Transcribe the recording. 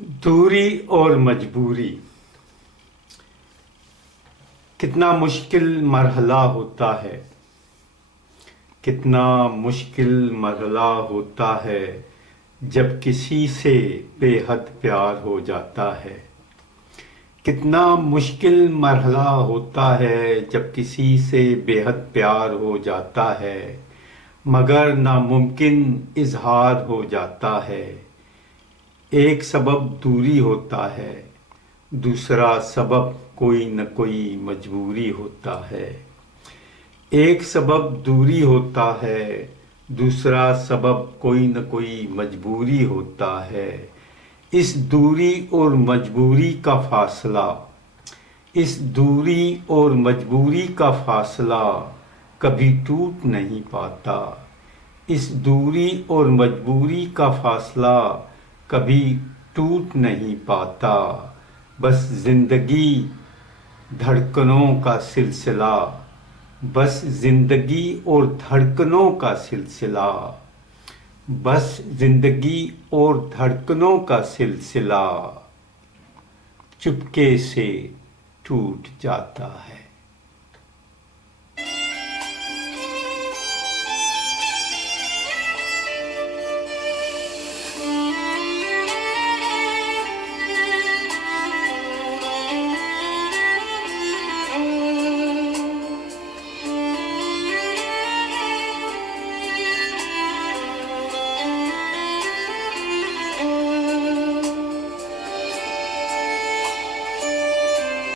दूरी और मजबूरी कितना मुश्किल मरहला होता है। कितना मुश्किल मरहला होता है जब किसी से बेहद प्यार हो जाता है। कितना मुश्किल मरहला होता है जब किसी से बेहद प्यार हो जाता है, मगर नामुमकिन इजहार हो जाता है। एक सबब दूरी होता है, दूसरा सबब कोई न कोई मजबूरी होता है। एक सबब दूरी होता है, दूसरा सबब कोई न कोई मजबूरी होता है। इस दूरी और मजबूरी का फासला, इस दूरी और मजबूरी का फासला कभी टूट नहीं पाता। इस दूरी और मजबूरी का फासला कभी टूट नहीं पाता। बस जिंदगी धड़कनों का सिलसिला, बस जिंदगी और धड़कनों का सिलसिला, बस जिंदगी और धड़कनों का सिलसिला चुपके से टूट जाता है।